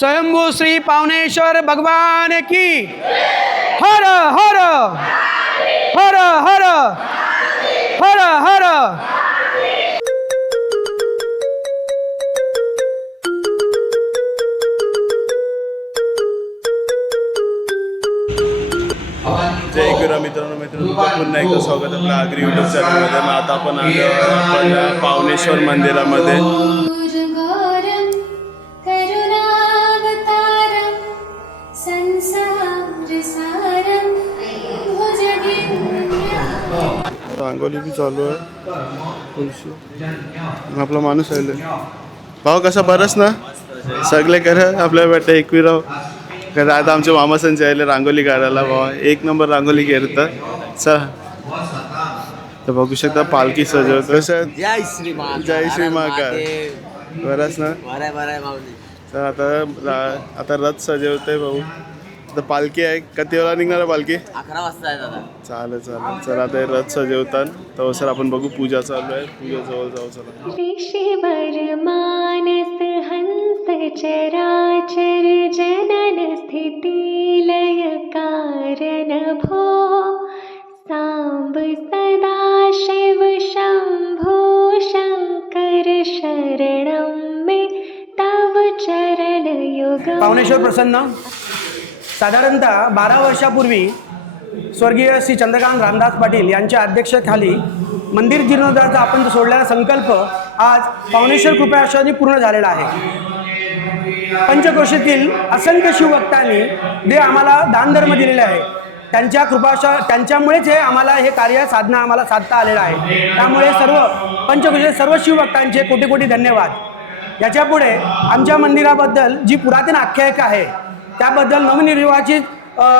स्वयंभू श्री पावनेश्वर भगवान की हर हर हर हर हर हर। जय गुरा मित्रांनो पुन्हा एकदा स्वागत आपल्या आगरी यूट्यूब चॅनलमध्ये। मग आता आपण आलो आपण पावनेश्वर मंदिरामध्ये। रांगोली भी चालू आहे। आपला माणूस आहे भाऊ कसा बरस ना सगळे कर आपल्या वाटतं एकविराव कारण आता आमच्या मामासांचे आले रांगोली काढायला भावा एक नंबर रांगोली करतात। चला तर बघू शकता पालखी सजवत कसं। जय श्री महाकाल जय श्री महाकाल बरस ना तर आता रथ सजवतोय भाऊ। आता पालखी आहे किती वेळा निघणार पालखी 11 वाजता आहे दादा। चालेल चालेल चला आता रथ सजवतात तर सर आपण बघू पूजा चालू आहे पूजा जवळ जाऊ चला। ऋषिवर मानस हंस चराचर जनन स्थिती लय कारण भो सांब सदा शिव शंभो शंकर शरणं मे तव चरण युग। पावनेश्वर प्रसन्न साधारणतः 12 वर्षापूर्वी स्वर्गीय श्री चंद्रकांत रामदास पाटील यांच्या अध्यक्षतेखाली मंदिर जीर्णोद्धाराचा आपण सोडलेला संकल्प आज पावनेश्वर कृपा आश्रमाने पूर्ण झालेला आहे। पंचक्रोशीतील असंख्य शिवभक्तांनी जे आम्हाला दानधर्म दिलेले आहे त्यांच्या कृपाशा त्यांच्यामुळेच हे आम्हाला हे कार्य साधना आम्हाला साधता आलेलं आहे। त्यामुळे सर्व पंचक्रोशीतील सर्व शिवभक्तांचे कोटी कोटी धन्यवाद। याच्यापुढे आमच्या मंदिराबद्दल जी पुरातन आख्यायिका आहे त्याबद्दल नवनिर्वाचित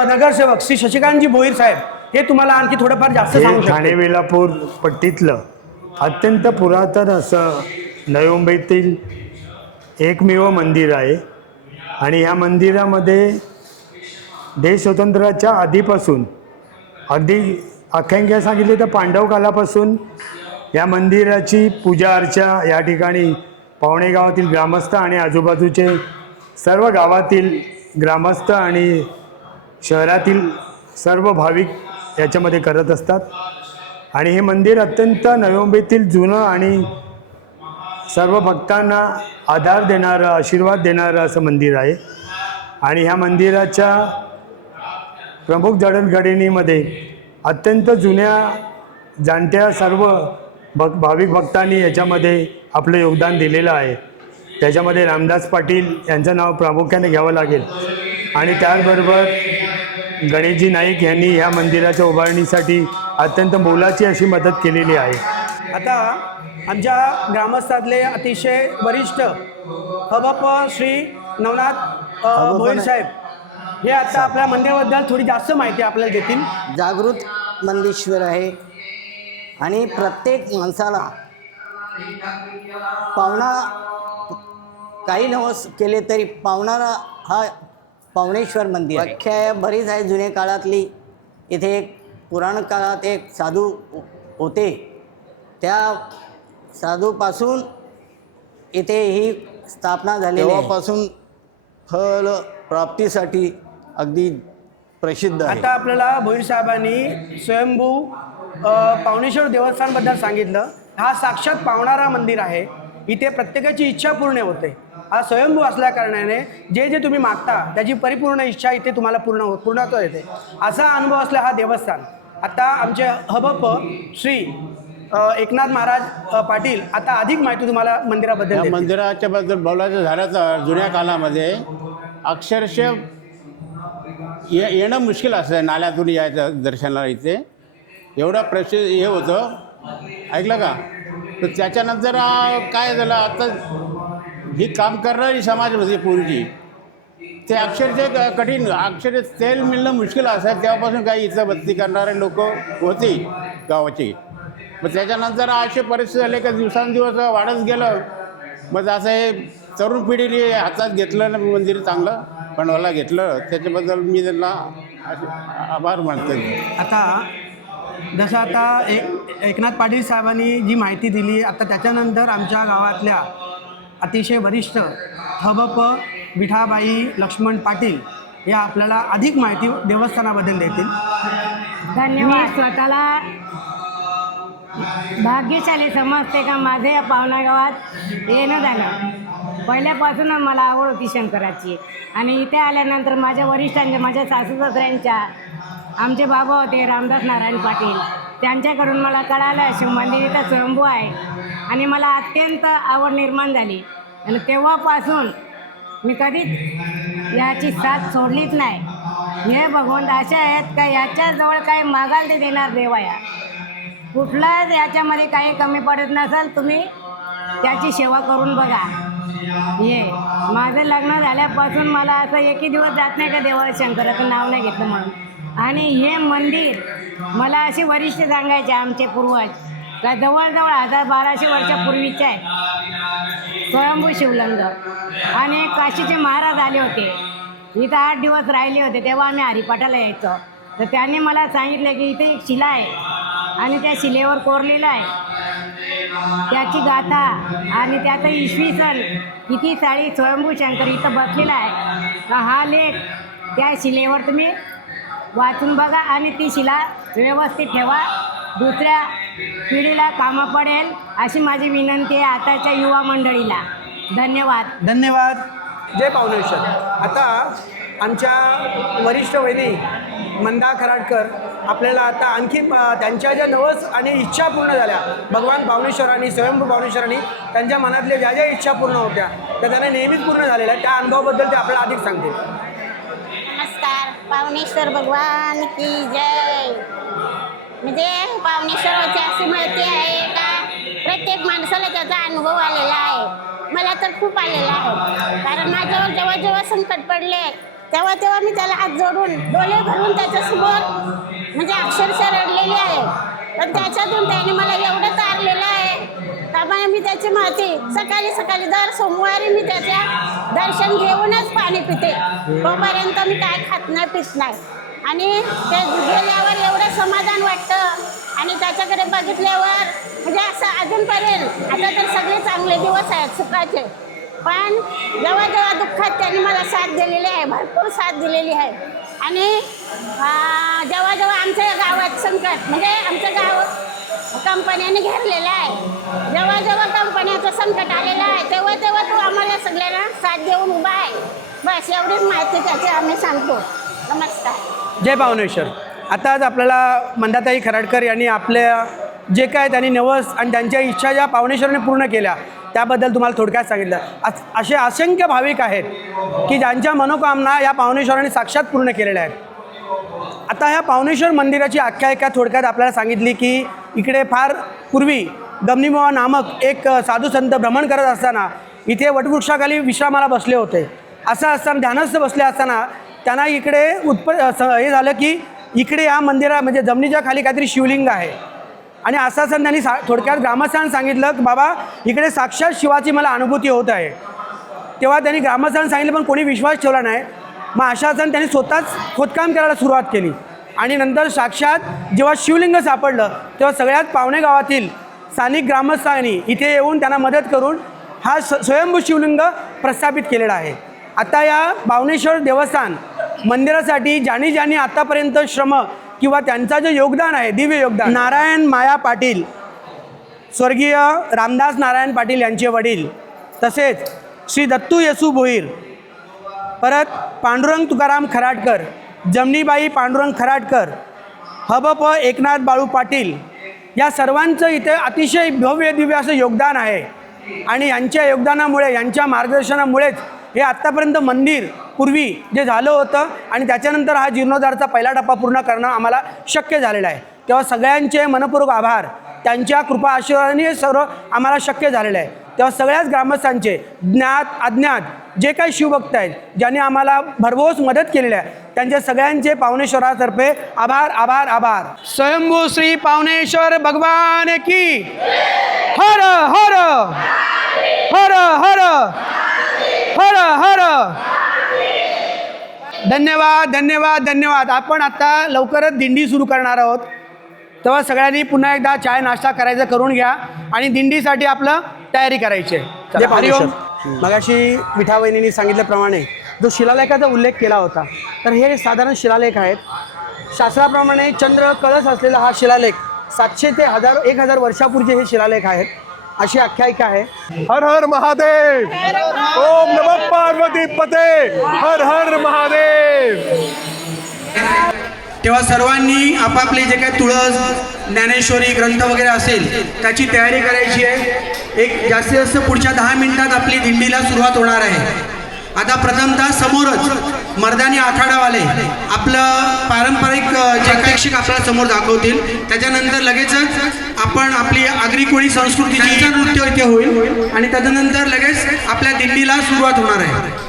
नगरसेवक श्री शशिकांतजी भोईर साहेब हे तुम्हाला आणखी थोडंफार जास्त सांगू शकतो। ठाणे वेलापूर पट्टीतलं अत्यंत पुरातन असं नवी मुंबईतील एकमेव मंदिर आहे आणि या मंदिरामध्ये देश स्वातंत्र्याच्या आधीपासून अगदी आख्यायिका सांगितली तर पांडव कालापासून या मंदिराची पूजा अर्चा या ठिकाणी पावणे गावातील ग्रामस्थ आणि आजूबाजूचे सर्व गावातील ग्रामस्थ आणि शहरातील सर्व भाविक याच्यामध्ये करत असतात आणि हे मंदिर अत्यंत नवी मुंबईतील जुनं आणि सर्व भक्तांना आधार देणारं आशीर्वाद देणारं असं मंदिर आहे। आणि ह्या मंदिराच्या प्रमुख जडणघडणीमध्ये अत्यंत जुन्या जाणत्या सर्व भाविक भक्तांनी याच्यामध्ये आपलं योगदान दिलेलं आहे। त्याच्यामध्ये रामदास पाटील यांचं नाव प्रामुख्याने घ्यावं लागेल आणि त्याचबरोबर गणेशजी नाईक यांनी ह्या मंदिराच्या उभारणीसाठी अत्यंत मोलाची अशी मदत केलेली आहे। आता आमच्या ग्रामस्थातले अतिशय वरिष्ठ हबप श्री नवनाथ भोईर साहेब हे आता आपल्या मंदिराबद्दल थोडी जास्त माहिती आपल्याला देतील। जागृत मंदिरेश्वर आहे आणि प्रत्येक माणसाला पावणा काही नवस केले तरी पावणारा हा पावणेश्वर मंदिर व्याख्या बरीच आहे। जुन्या काळातली इथे एक पुराण काळात एक साधू होते त्या साधूपासून इथे ही स्थापना झाली तेव्हापासून फल प्राप्तीसाठी अगदी प्रसिद्ध आहे। आता आपल्याला भोईर साहेबांनी स्वयंभू पावणेश्वर देवस्थानबद्दल सांगितलं। हा साक्षात पावणारा मंदिर आहे। इथे प्रत्येकाची इच्छा पूर्ण होते। हा स्वयंभू असल्या कारणाने जे जे तुम्ही मागता त्याची परिपूर्ण इच्छा इथे तुम्हाला पूर्णत्व येते असा अनुभव असला हा देवस्थान। आता आमचे हबप श्री एकनाथ महाराज पाटील आता अधिक माहिती तुम्हाला मंदिराबद्दल देतील। मंदिराच्या बद्दल बोलायचं झालं तर जुन्या काळामध्ये अक्षरशः येणं मुश्किल असतं नाल्यातून यायचं दर्शनाला इथे एवढं प्रसिद्ध हे होतं ऐकलं का। तर त्याच्यानंतर काय झालं आता ही काम करणारी समाज म्हणजे पूर्वी ते अक्षरशः कठीण अक्षरशः तेल मिळणं मुश्किल असायचं तेव्हापासून काही इथं बत्ती करणारे लोक होती गावाची। मग त्याच्यानंतर अशी परिस्थिती झाली का दिवसांदिवस वाढत गेलं। मग असं हे तरुण पिढीने हातात घेतलं ना मंदिर चांगलं बनवायला घेतलं त्याच्याबद्दल मी त्यांना आभार मानतो। आता जसं आता एकनाथ पाटील साहेबांनी जी माहिती दिली आता त्याच्यानंतर आमच्या गावातल्या अतिशय वरिष्ठ हबप विठाबाई लक्ष्मण पाटील या आपल्याला अधिक माहिती देवस्थानाबद्दल देतील. धन्यवाद. मी स्वतःला भाग्यशाली समजते का माझे या पावना गावात येणं झालं. पहिल्यापासूनच मला आवड होती शंकराची आणि इथे आल्यानंतर माझ्या वरिष्ठांच्या, माझ्या सासू सासऱ्यांच्या, आमचे बाबा होते रामदास नारायण पाटील, त्यांच्याकडून मला कळालं शिव मंदिर इथं स्वयंभू आहे आणि मला अत्यंत आवड निर्माण झाली आणि तेव्हापासून मी कधीच याची साथ सोडलीच नाही. हे भगवंत असे आहेत का याच्याजवळ काही मागाल ते देणार देव आहे. कुठलाच याच्यामध्ये काही कमी पडत नसेल, तुम्ही त्याची सेवा करून बघा. हे माझं लग्न झाल्यापासून मला असं एकही दिवस जात नाही का देवा शंकराचं नाव नाही घेतलं म्हणून. आणि हे मंदिर मला असे वरिष्ठ सांगायचे आमचे पूर्वज का जवळजवळ 1200 वर्षापूर्वीचे आहे स्वयंभू शिवलिंग. आणि काशीचे महाराज आले होते इथं 8 दिवस राहिले होते, तेव्हा आम्ही हरिपाठाला यायचो. तर त्यांनी मला सांगितलं की इथे एक शिला आहे आणि त्या शिलेवर कोरलेलं आहे त्याची गाथा आणि त्याचं इसवी सन किती साली स्वयंभू शंकर इथं बसलेला आहे. तर हा लेख त्या शिलेवर तुम्ही वाचून बघा आणि ती शिला व्यवस्थित ठेवा, दुसऱ्या पिढीला कामा पडेल अशी माझी विनंती आहे आताच्या युवा मंडळीला. धन्यवाद. धन्यवाद. जय पावनेश्वर. आता आमच्या वरिष्ठ वहिनी मंदा खराडकर आपल्याला आता आणखी त्यांच्या ज्या नवस आणि इच्छा पूर्ण झाल्या भगवान पावनेश्वरांनी, स्वयंभू पावनेश्वरांनी त्यांच्या मनातल्या ज्या ज्या इच्छा पूर्ण होत्या त्या त्यांना नेहमीच पूर्ण झालेल्या, त्या अनुभवाबद्दल ते आपल्याला अधिक सांगतील. नमस्कार. पावनेश्वर भगवान की जय. म्हणजे पावनेश्वराची अशी माहिती आहे का प्रत्येक माणसाला त्याचा अनुभव आलेला आहे. मला तर खूप आलेला आहे, कारण माझ्यावर जेव्हा जेव्हा संकट पडले तेव्हा तेव्हा मी त्याला हात जोडून डोळे भरून त्याच्यासमोर म्हणजे अक्षरशः रडलेली आहे. पण त्याच्यातून त्याने मला एवढं तारलेलं आहे त्यामुळे मी त्याची माहिती सकाळी सकाळी दर सोमवारी मी त्याच्या दर्शन घेऊनच पाणी पिते. तोपर्यंत मी काय खात नाही पित नाही. आणि ते गेल्यावर एवढं समाधान वाटतं आणि त्याच्याकडे बघितल्यावर म्हणजे असं अजूनपर्यंत आता तर सगळे चांगले दिवस आहेत सुखाचे, पण जेव्हा जेव्हा दुःखात त्यांनी मला साथ दिलेली आहे, भरपूर साथ दिलेली आहे. आणि जेव्हा जेव्हा आमच्या गावात संकट म्हणजे आमचं गाव कंपन्याने घेरलेलं आहे, जेव्हा जेव्हा कंपन्याचं संकट आलेलं आहे तेव्हा तेव्हा तू आम्हाला सगळ्यांना साथ देऊन उभा आहे. बस एवढीच माहिती त्याची आम्ही सांगतो. नमस्कार. जय पावनेश्वर. आता आज आपल्याला मंदाताई खराडकर यांनी आपल्या जे काय त्यांनी नवस आणि त्यांच्या इच्छा ज्या पावनेश्वराने पूर्ण केल्या त्याबद्दल तुम्हाला थोडक्यात सांगितलं. असे असंख्य भाविक आहेत की ज्यांच्या मनोकामना या पावनेश्वराने साक्षात पूर्ण केलेल्या आहेत. आता ह्या पावनेश्वर मंदिराची आख्यायिका थोडक्यात आपल्याला सांगितली की इकडे फार पूर्वी गमनीबुवा नामक एक साधू संत भ्रमण करत असताना इथे वटवृक्षाखाली विश्रामाला बसले होते. असं असताना ध्यानस्थ बसले असताना त्यांना इकडे हे झालं की इकडे या मंदिरा म्हणजे जमिनीच्या खाली काहीतरी शिवलिंग आहे आणि असं असं त्यांनी थोडक्यात ग्रामस्थांना सांगितलं की बाबा इकडे साक्षात शिवाची मला अनुभूती होत आहे. तेव्हा त्यांनी ग्रामस्थांना सांगितलं पण कोणी विश्वास ठेवला नाही. मग अशा असताना त्यांनी स्वतःच खोदकाम करायला सुरुवात केली आणि नंतर साक्षात जेव्हा शिवलिंग सापडलं तेव्हा सगळ्यात पावणे गावातील स्थानिक ग्रामस्थांनी इथे येऊन त्यांना मदत करून हा स्वयंभू शिवलिंग प्रस्थापित केलेला आहे. आता या पावनेश्वर देवस्थान मंदिरासाठी ज्यांनी आतापर्यंत श्रम किंवा त्यांचं जे योगदान आहे दिव्य योगदान, नारायण माया पाटील, स्वर्गीय रामदास नारायण पाटील यांचे वडील, तसेच श्री दत्तू येसू भोईर, परत पांडुरंग तुकाराम खराडकर, जमनीबाई पांडुरंग खराडकर, हबप एकनाथ बाळू पाटील या सर्वांचं इथे अतिशय भव्य दिव्य असं योगदान आहे. आणि यांच्या योगदानामुळे यांच्या मार्गदर्शनामुळेच हे आत्तापर्यंत मंदिर पूर्वी जे झालं होतं आणि त्याच्यानंतर हा जीर्णोद्धारचा पहिला टप्पा पूर्ण करणं आम्हाला शक्य झालेलं आहे. तेव्हा सगळ्यांचे मनपूर्वक आभार. त्यांच्या कृपा आशीर्वादाने सर्व आम्हाला शक्य झालेलं आहे. तेव्हा सगळ्याच ग्रामस्थांचे ज्ञात अज्ञात जे काही शिवभक्त आहेत ज्यांनी आम्हाला भरघोस मदत केलेली आहे त्यांच्या सगळ्यांचे पावनेश्वरातर्फे आभार आभार आभार. स्वयंभू श्री पावनेश्वर भगवान की हर हर हर हर हर हर. धन्यवाद धन्यवाद धन्यवाद. आपण आता लवकरच दिंडी सुरू करणार आहोत, तेव्हा सगळ्यांनी पुन्हा एकदा चाय नाश्ता करायचं करून घ्या आणि दिंडीसाठी आपलं तयारी करायची आहे. हरिओम. मगाशी विठावहिनींनी सांगितल्याप्रमाणे जो शिलालेखाचा उल्लेख केला होता, तर हे साधारण शिलालेख आहेत. शास्त्राप्रमाणे चंद्र कळस असलेला हा शिलालेख 700 ते 1000 वर्षापूर्वीचे हे शिलालेख आहेत, अशी आख्यायिका आहे. हर हर महादेव, ओम नमः पार्वती पते, हर हर महादेव. तेव्हा सर्वांनी आपापले जे काही तुळस, ज्ञानेश्वरी ग्रंथ वगैरे असेल त्याची तयारी करायची आहे. एक जास्तीत जास्त पुढच्या 10 मिनिटात आपली दिंडीला सुरुवात होणार आहे. आता प्रथमतः समोरच मर्दानी आखाडावाले आपलं पारंपरिक जे प्रेक्षक आपल्याला समोर दाखवतील. त्याच्यानंतर लगेचच आपण आपली आगरी कोळी संस्कृतीची नृत्य इथे होईल आणि त्याच्यानंतर लगेच आपल्या दिंडीला सुरुवात होणार आहे.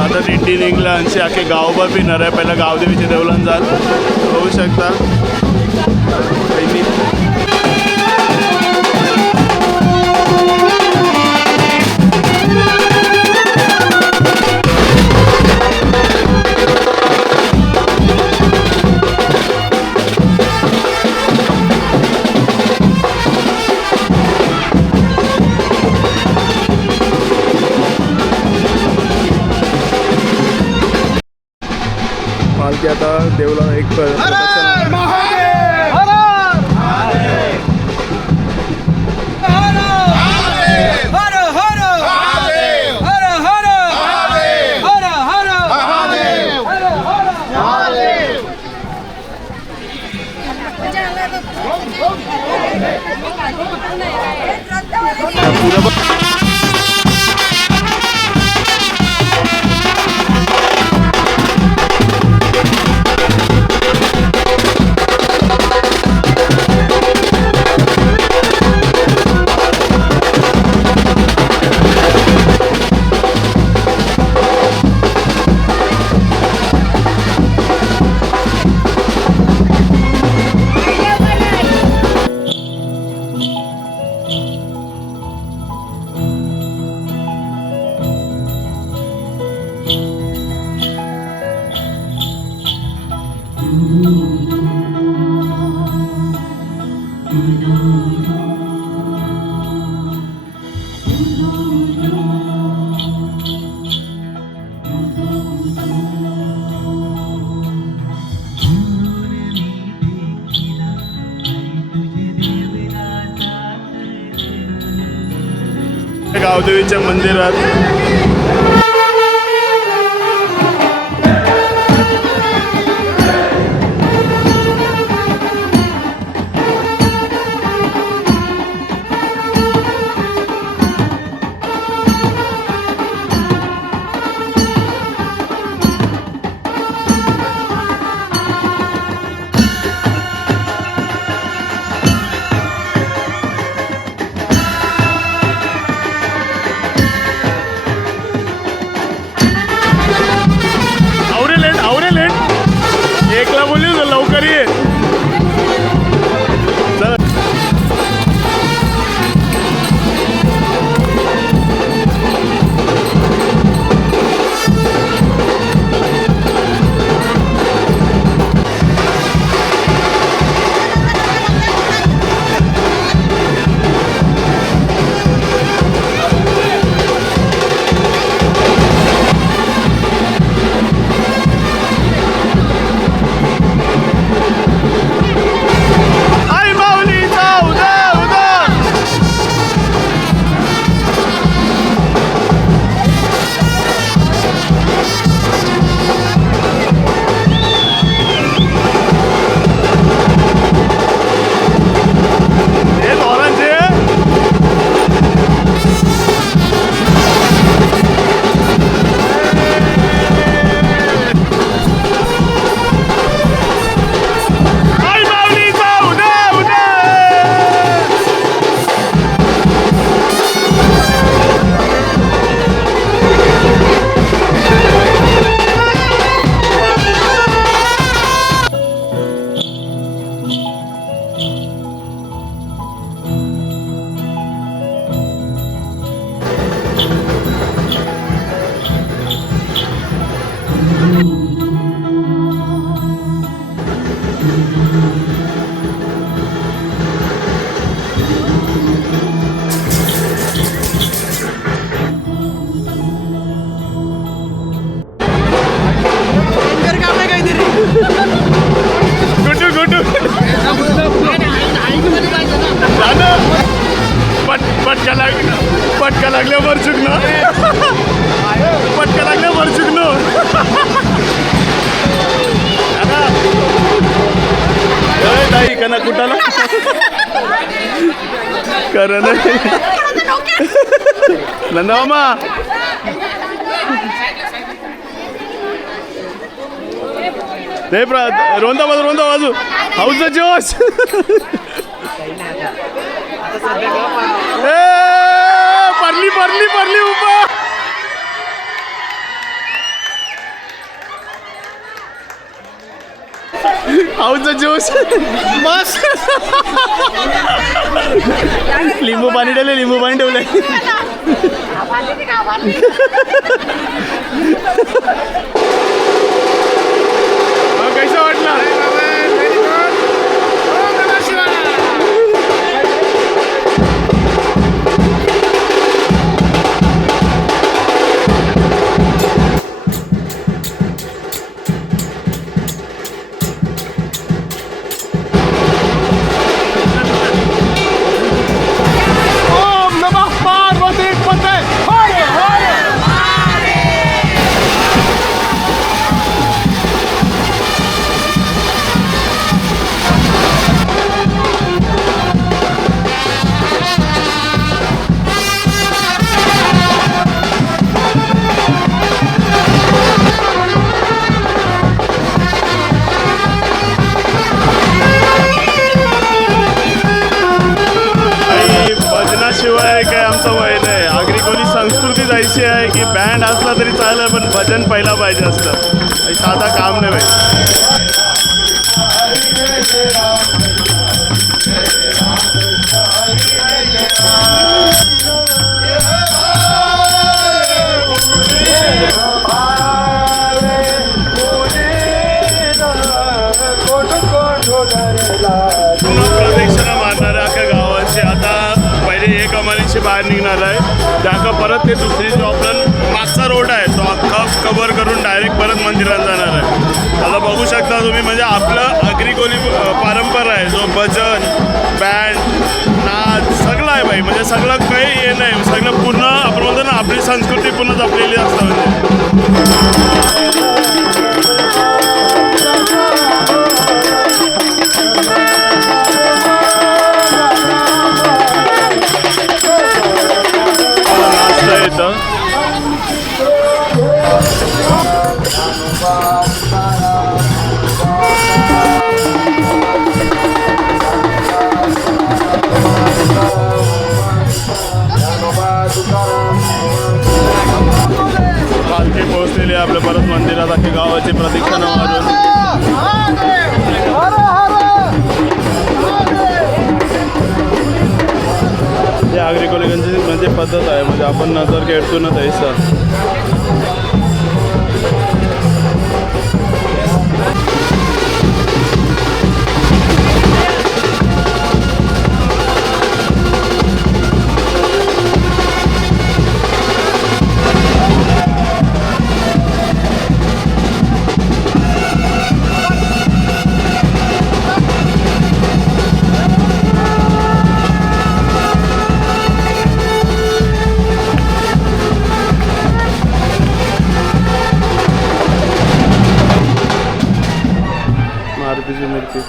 आता दिंडी निघला आणि अख्खे गावभर फिरणार आहे. पहिलं गावदेवीचे देवलन जाल होऊ शकता. पालखी आता देवला एक गावदेवीच्या मंदिरात करण नंदमामा ते रोंदा बाजू हाऊसचा जोश परली उभा हाऊसचा जोश मस्त लिंबू पाणी ठेवलंय कैसा वाटला शिवाय काय आमचं वय नाही. आगरी कोली संस्कृतीच अशी आहे की बँड असला तरी चालेल पण भजन पहिला पाहिजे असतं. साधा काम नाही भाई. प्रदक्षिणा मारणाऱ्या अख्या गावाची आता पहिले एक अमालीशी बाहेर निघणार आहे. त्याका परत ते दुसरी जो आपला मागचा रोड आहे तो अख्खा कव्हर करून डायरेक्ट परत मंदिरात जाणार आहे. आता बघू शकता तुम्ही म्हणजे आपलं आगरी कोली परंपरा आहे जो भजन बँड नाच सगळं आहे भाई. म्हणजे सगळं काही हे नाही सगळं पूर्ण आपण म्हणतो ना आपली संस्कृती पूर्ण जपलेली असतं. पालखी पोहोचलेली आहे आपल्या परत मंदिरात. अख्खी गावाची प्रदक्षिणा मारून हे आगरी कोलिकांची म्हणजे पद्धत आहे. म्हणजे आपण नजर खेळतो ना तैसा. मारुतीची मूर्ती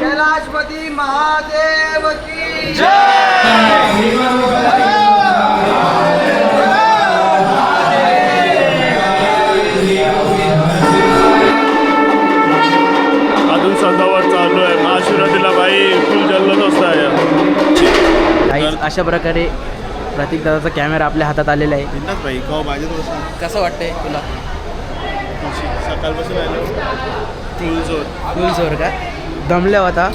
कैलाशपति महादेव की अजून सजावट चालू आहे. महाशिवरात्रीला भाई फुल जल्लोष असता. अशा प्रकारे प्रतीक दादाचा कॅमेरा आपल्या हातात आलेला आहे. भाई कसं वाटतंय तुला? सकाळपासून फुल जोर का दमल्या होता.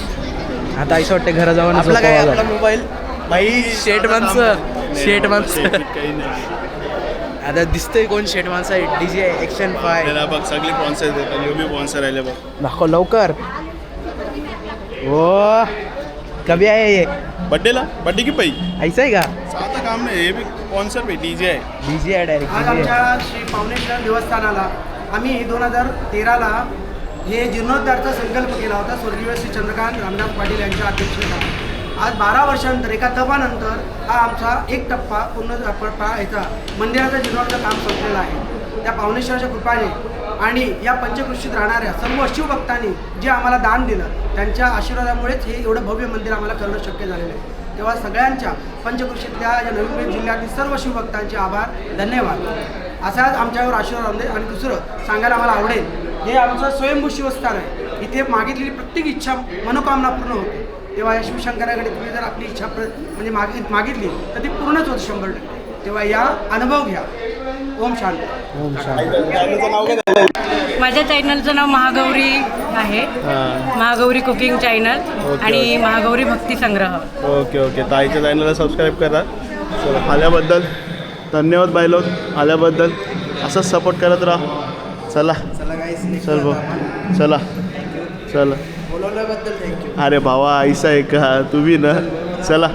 आता असं वाटतं घरा जाऊन आपला काय आपला मोबाईल भाई शेट माणसं काही नाही. आता दिसतंय कोण शेट माणसं आहे. DJ ॲक्शन 5 त्याला बघ सगळे स्पॉन्सर देतात. मी स्पॉन्सर आले बघ. दाखव लवकर. ओ कभी आए ये बड्डेला बड्डे की पै ऐसा आहे का साधं काम नाही हे बी कॉन्सर्ट आहे DJ आहे डीजे आहे डायरेक्ट आज आमच्या श्री पावणेश्वर देवस्थानाला आम्ही 2013ला हे जीर्णोद्धारचा संकल्प केला होता स्वर्गीय श्री चंद्रकांत रामदास पाटील यांच्या अध्यक्षतेखाली. आज 12 वर्षानंतर एका तपानंतर हा आमचा एक टप्पा पूर्ण ह्याचा मंदिराचं जीर्णोद्धार काम संपलेलं आहे. त्या पावणेश्वराच्या कृपाने आणि या पंचकृषीत राहणाऱ्या सर्व शिवभक्तांनी जे आम्हाला दान दिलं त्यांच्या आशीर्वादामुळेच हे एवढं भव्य मंदिर आम्हाला करणं शक्य झालेलं आहे. तेव्हा सगळ्यांच्या पंचकृषीतल्या या नवी मुंबई जिल्ह्यातील सर्व शिवभक्तांचे आभार, धन्यवाद. असाच आमच्यावर आशीर्वाद राहू दे. आणि दुसरं सांगायला मला आवडेल, हे आमचं स्वयंभू शिवस्थान आहे. इथे मागितलेली प्रत्येक इच्छा मनोकामना पूर्ण होते. तेव्हा या शिवशंकराकडे तुम्ही जर आपली इच्छा म्हणजे मागितली तर ती पूर्णच होते 100%. तेव्हा या अनुभव घ्या. ओम शांती. माझ्या चॅनलचं नाव महागौरी आहे, महागौरी कुकिंग चॅनल आणि महागौरी भक्ती संग्रह. ओके ताईच्या चॅनलला सबस्क्राईब करा. चला आल्याबद्दल धन्यवाद बायलो, आल्याबद्दल असंच सपोर्ट करत राहा. चला चल भाऊ, चला बोलवल्याबद्दल थँक्यू. अरे भावा ऐसा आहे का तुम्ही ना. चला